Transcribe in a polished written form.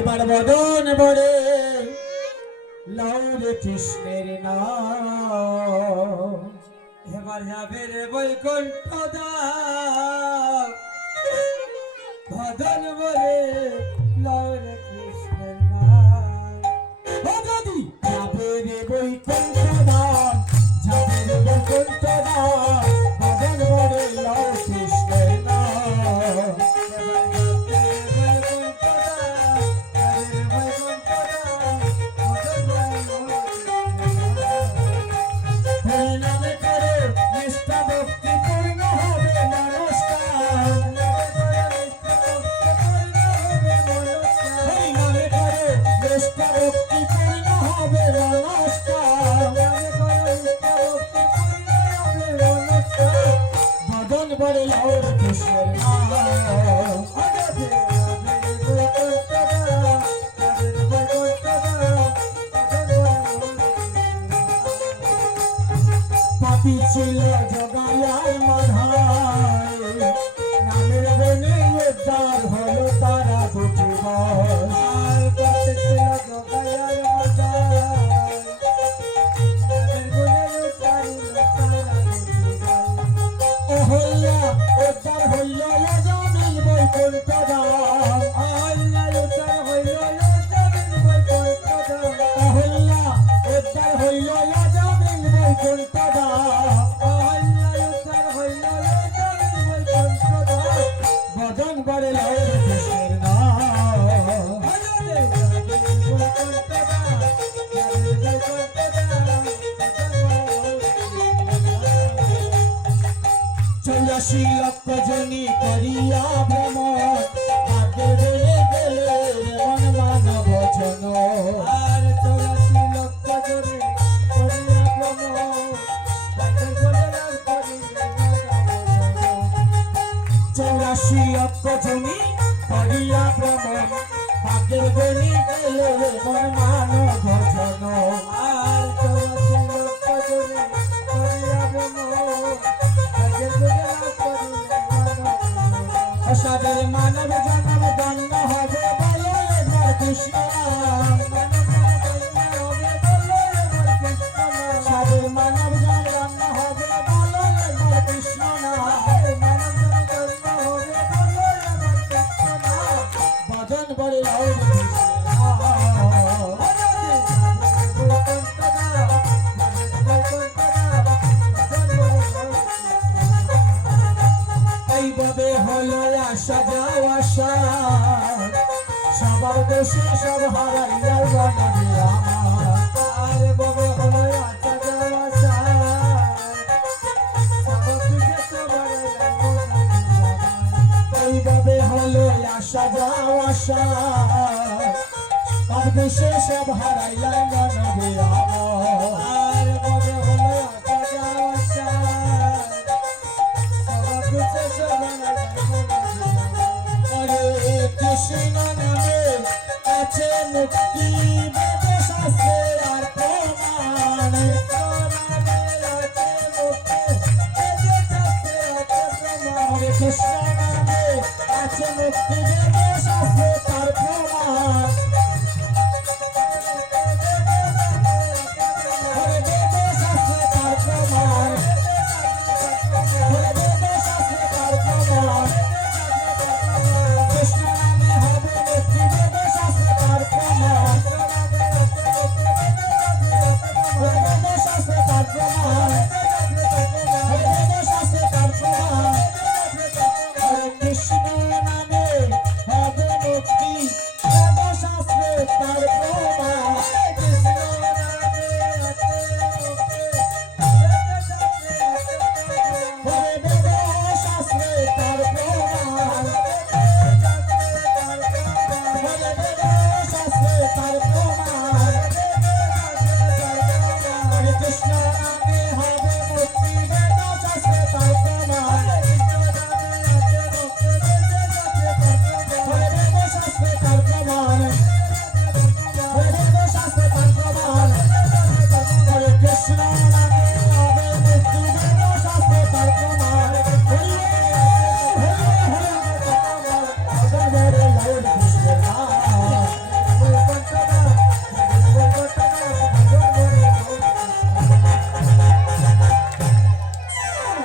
এবার বদন বরে লাউরে কৃষ্ণের নাম এবার যাবে রে বৈকুণ্ঠ ধাম ভজন বলে লাউরে কৃষ্ণের নাম ও দাদি যাবে রে বৈকুণ্ঠ ধাম যাবে রে বৈকুণ্ঠ ধাম বদন বরে লাউ কৃষ্ণের নাম বড় লাউর কৃষ্ণের নাম পাপি ছিল জগায়ার মাধায় নামের বনে উদ্ধার হলো তারা দুটি বস আর পাপি ছিল জগায়ার মাধায় নামের বনে উদ্ধার হলো তারা দুটি বস অহল্যা উদ্ধার হইল জামিল বৈকুণ্ঠ ধাম অহল্যা উদ্ধার হইল জামিল বৈকুণ্ঠ ধাম অহল্যা উদ্ধার হইল জামিল বৈকুণ্ঠ ধাম অহল্যা উদ্ধার হইল জামিল বৈকুণ্ঠ ধাম বদন বরে লাউর কৃষ্ণের নাম চৌরাশি লক্ষ জনী করিয়া ভ্রমণ ভাগ্যে বলে গেলে মন মানব জন আর 84 লক্ষ জনে করিয়া ভ্রমণ ভাগ্যের বলে লাভ করিলে চৌরাশি লক্ষ জনী করিয়া ভ্রমণ ভাগ্যের বলে গেলে মন মানব জন আর 84 লক্ষ জনে করিয়া ভ্রমণ ভাগ্যের বলে লাভ করিলে সাদের মানব জন্ম ধন্য হবে বলে একবার কৃষ্ণ নাম সাদের মানব জন্ম হবে বলে একবার কৃষ্ণ নাম বদন বরে লাউর কৃষ্ণের নাম এইভাবে হলো আসা যাওয়া সবার দেশে সব হারাইয়ার বনরে আমার আর বাবা হলো আচ্ছা যাওয়া এইভাবে হলো আসা যাওয়া সব দেশে সব হারাইলাম বনরে আমার আর বাবা হলো আচ্ছা যাওয়া সবার কিছু সবার হরে কৃষ্ণ নামে আছে মুক্তি বেদ শাস্ত্রে আর প্রমাণ হরে কৃষ্ণ নামে আছে মুক্তি বেদ শাস্ত্রে তার প্রমাণ